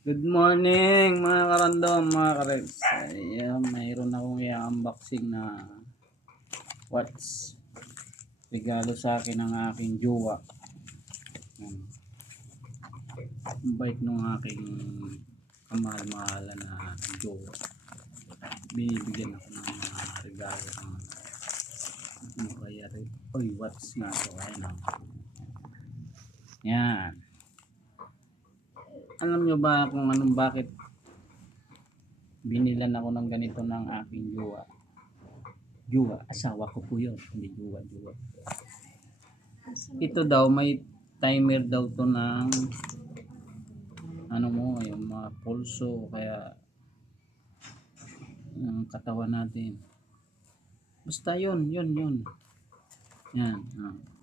Good morning mga karandom, mga kareds. Ayan, mayroon akong i-unboxing na watch. Regalo sa akin ng aking jowa. Ang bait ng aking kamahal-mahalan na jowa. Binibigyan ako ng mga regalo ng ano kaya rin. Uy, watch na ito. Ayan. Yan. Alam nyo ba kung anong bakit binilan ako ng ganito ng aking jowa? Jowa, asawa ko po yun. Hindi jowa. Ito daw, may timer daw to ng ano mo, yung mga pulso, kaya yung katawan natin. Basta yun. Yan.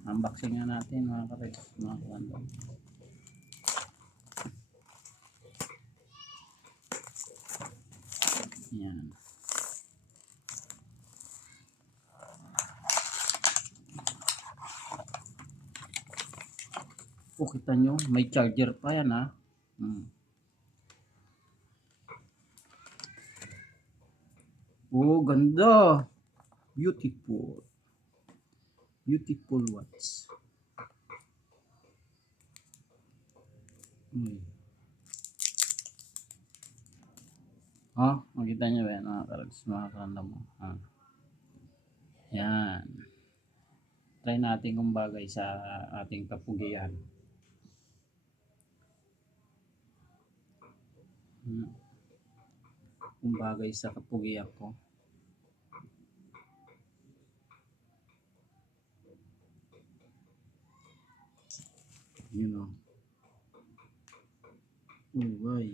Unboxing nga natin mga kares, mga kandang. Yan. Oh, kita nyo, may charger pa yan ha. Oh, ganda. Beautiful watch. Makita nyo ba yan mga karags, mga kandang mo. Yan. Try natin kung bagay sa ating kapugian. Kung bagay sa kapugian ko. You know. Why?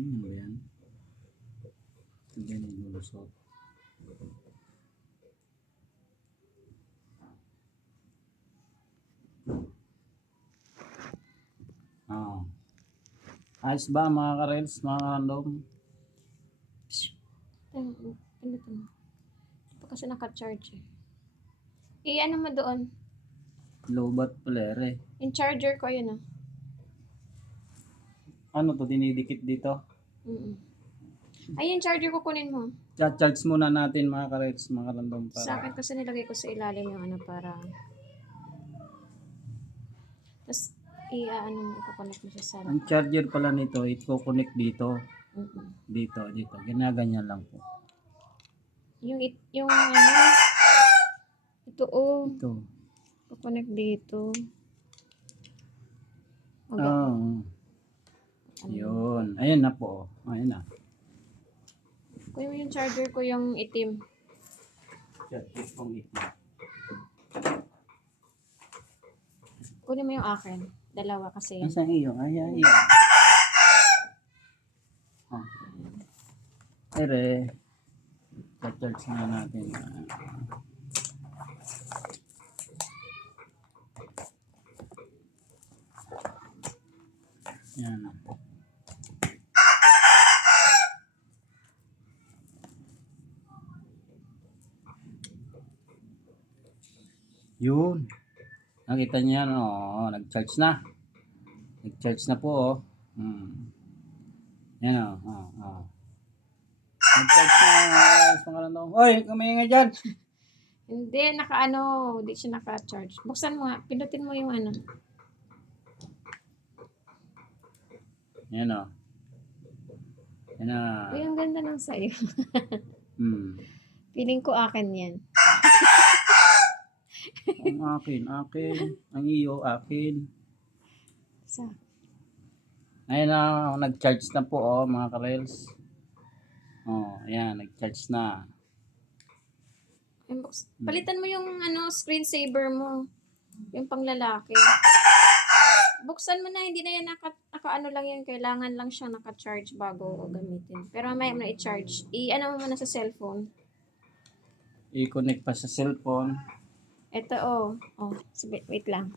Tingnan mo yan. Tingnan yung lulusot. Ayos ba mga karels, mga random? Ano to? Ito kasi naka-charge eh. Ano mo doon? Lobat plere. Yung charger ko, ayun ah. Ano to, dinidikit dito? Ay, yung charger ko kunin mo. Charge muna natin mga karels, mga random. Para... Sa akin kasi nilagay ko sa ilalim yung ano para... Tapos, ano mo, iko-connect mo siya sa... Ang charger pala nito, i-connect dito. Dito. Ginaganyan lang po. Yung ano... Ito oh. Ito. Iko-connect dito. Yun. Ayun na po. Ayun na. Kunin mo yung charger ko, yung itim. Charger kong itim. Kunin mo yung akin. Dalawa kasi. Isang iyo. Ayan. Ere. Charge na natin. Yan. Yun. Nakita niyo yan, nag-charge na. Nag-charge na po, Yan, Nag-charge na, Hoy, kumain nga dyan. Hindi, hindi siya naka-charge. Buksan mo nga, pindutin mo yung ano. Yan, Yan na. Uy, ang ganda ng sayo. Feeling ko akin yan. Ang akin. Ang iyo, akin. Ayun na, nag-charge na po, mga karels. Ayan, nag-charge na. Palitan mo yung screensaver mo. Yung panglalaki. Buksan mo na, hindi na yan naka-ano lang yan. Kailangan lang siyang naka-charge bago gamitin. Pero may na i-charge. Ano mo muna sa cellphone. I-connect pa sa cellphone. Ito, wait lang.